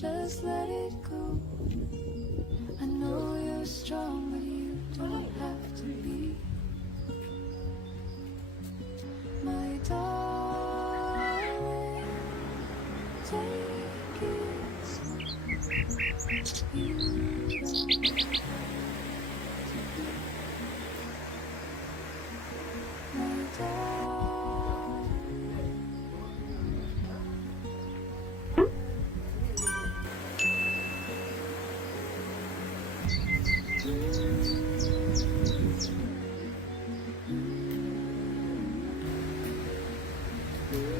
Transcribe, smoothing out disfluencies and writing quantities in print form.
Just let it go. I know you're strong, but you don't have to be. My darling, take it slow. You don't have to be. My darling. Mm-hmm.